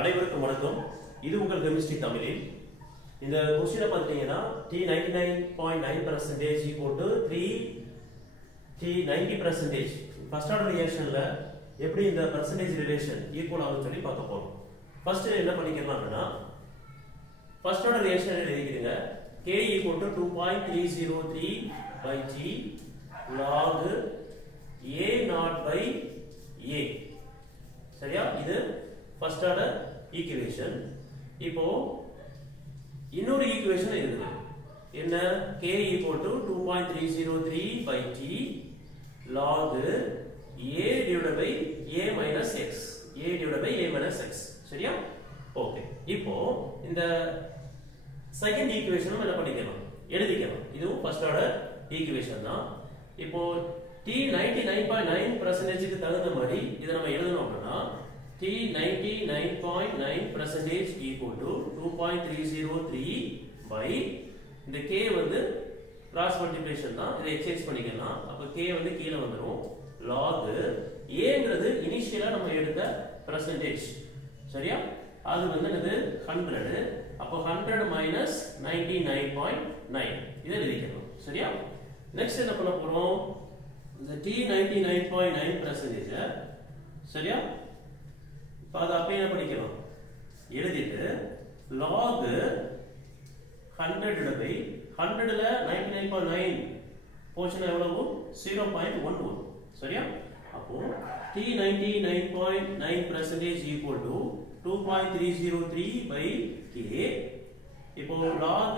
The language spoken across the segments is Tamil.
அனைவருக்கும் வணக்கம். இது உங்கள் கெமிஸ்ட்ரி தமிழில். இந்த क्वेश्चन பாத்தீங்கன்னா T99.9% equal to 3 T90%. First order ரியாக்ஷன்ல எப்படி இந்த பெர்சன்டேஜ் ரிலேஷன் ஈக்குவல் ஆகும்னு சொல்லி பார்க்க போறோம். ஃபர்ஸ்ட் என்ன பண்ணிக்கலாம்னா ஃபர்ஸ்ட் ஆர்டர் ரியாக்ஷன் எழுதிக்கிறீங்க. K equal to 2.303 by T log A naught by A. சரியா? இது ஃபர்ஸ்ட் ஆர்டர் ஈக்குவேஷன். இப்போ இன்னொரு ஈக்குவேஷன் இருக்குது. என்ன? K equal to 2.303 by T log A divided by A minus X. A divided by A minus X. சரியா? ஓகே. இப்போ இந்த செகண்ட் ஈக்குவேஷனும் என்ன பண்ணிக்கலாம்? எழுதிக்கலாம். இதுவும் ஃபர்ஸ்ட் ஆர்டர் ஈக்குவேஷன் தான். இப்போ T99.9% க்கு தகுந்த மாதிரி இத நம்ம எழுதணும் அப்படினா T99.9% equal to 2.303 by இந்த K வந்து கிராஸ் மல்டிப்ளிகேஷன் தான். இதை எக்ஸ்சேஞ்ச் பண்ணிக்கலாம். அப்ப K வந்து கீழ வந்துரும். log Aங்கிறது இனிஷியலா நம்ம எடுத்த percentage. சரியா? அது வந்து என்னது? 100. அப்ப 100 minus 99.9 இதை எழுதிக்கலாம். சரியா? நெக்ஸ்ட் என்ன பண்ண போறோம்? இந்த T99.9% சரியா? இப்ப அத அப்ப என்ன பண்ணிக்கலாம்? எழுதிட்டு log 100 by 100ல 99.9 போர்ஷன் எவ்வளவு? 0.1 சரியா? அப்போ T99.9% equal to 2.303 by K. இப்போ log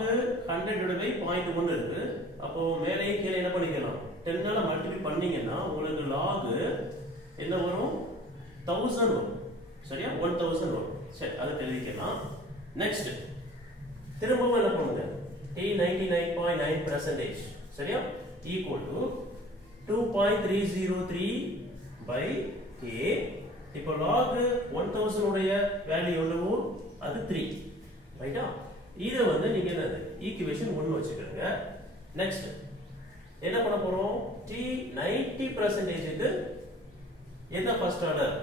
100 by 0.1 இருக்கு. அப்போ மேலே கீழே என்ன பண்ணிக்கலாம்? 10 ஆல மல்டிப்ளை பண்ணீங்கன்னா உங்களுக்கு log என்ன வரும்? 1000 வரும். சரியா? 1000 வரும். சரி, அதை எழுதிக்கலாம். நெக்ஸ்ட் திரும்பவும் என்ன பண்ணுங்க? T99.9% சரியா? equal to 2.303 by K. இப்போ log 1000 உடைய வேல்யூ எவ்வளவு? அது 3. ரைட்டா? இத வந்து நீங்க என்னது? ஈக்குவேஷன் 1 வச்சுக்கோங்க. நெக்ஸ்ட் என்ன பண்ண போறோம்? T90% க்கு என்ன ஃபர்ஸ்ட் ஆர்டர்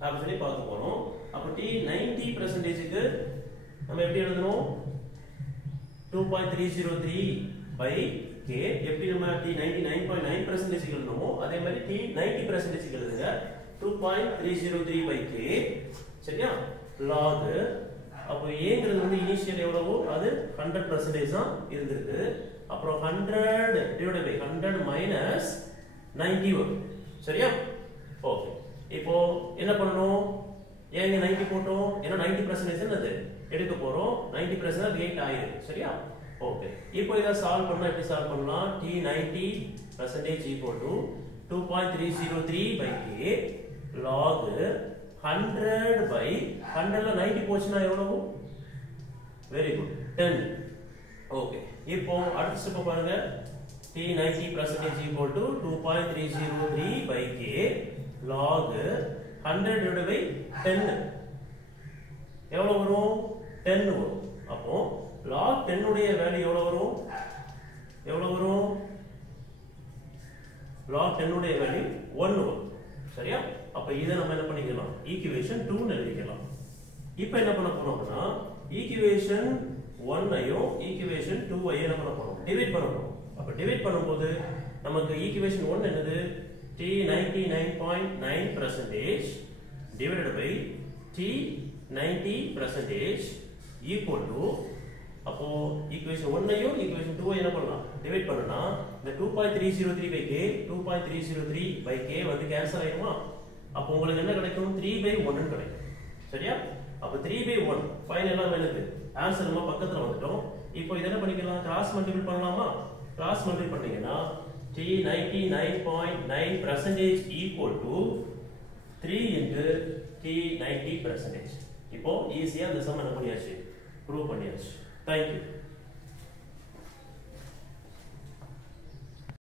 அப்படி சொல்லி பார்க்க போறோம். அப்ப T90% க்கு நம்ம எப்படி எழுதணும்? 2.303 by K. எப்படி நம்ம T99.9% எழுதணுமோ அதே மாதிரி T90% எழுதுங்க. 2.303 by K. சரியா? log அப்ப Aங்கிறது வந்து இனிஷியல் எவ்வளவோ அது 100% தான் இருந்திருக்கு. அப்புறம் 100 divided by 100 minus 90 வரும். சரியா? ஓகே. இப்போ என்ன பண்ணனும்? ஏங்க 90 போட்டோம்? ஏன்னா 90% என்னது எடுக்க போறோம். 90% 8 ஆயிருக்கு. சரியா? ஓகே. இப்போ இத சால்வ் பண்ணா எப்படி சால்வ் பண்ணலாம்? T90% equal to 2.303 by K log 100 by 100ல 90 போச்சுனா எவ்வளவு? Very good, 10. ஓகே. இப்போ அடுத்த ஸ்டெப் பாருங்க. T90% equal to 2.303 by K log 100 divided by 10 எவ்வளவு வரும்? 10 வரும். அப்போ log 10 உடைய வேல்யூ எவ்வளவு வரும்? எவ்வளவு வரும்? log 10 உடைய வேல்யூ 1 வரும். சரியா? அப்ப இத நம்ம என்ன பண்ணிக்கலாம்? ஈக்குவேஷன் 2 ன்னு எழுதிக்கலாம். இப்போ என்ன பண்ண போறோம்னா ஈக்குவேஷன் 1 ஐயும் ஈக்குவேஷன் 2 ஐயும் என்ன பண்ண போறோம்? டிவைட் பண்ண போறோம். அப்ப டிவைட் பண்ணும்போது நமக்கு ஈக்குவேஷன் 1 என்னது? T99.9% divided by T90% equal to அப்போ ஈக்குவேஷன் 1 ஐயும் ஈக்குவேஷன் 2 ஐயும் என்ன பண்ணலாம்? டிவைட் பண்ணனா இந்த 2.303 by K 2.303 by K வந்து கேன்சல் ஆயிடுமா? அப்போ உங்களுக்கு என்ன கிடைக்கும்? 3/1 ன்னு கிடைக்கும். சரியா? அப்ப 3/1 ஃபைனலா என்னது? ஆன்சர் நம்ம பக்கத்துல வந்துட்டோம். இப்போ இத என்ன பண்ணிக்கலாம்? கிராஸ் மல்டிப்ளை பண்ணலாமா? கிராஸ் மல்டிப்ளை பண்ணீங்கன்னா T99.9% equal to 3 into T90%. இப்போ ஈஸியா இந்த சம் என்ன பண்ணியாச்சு? ப்ரூவ் பண்ணியாச்சு. Thank you.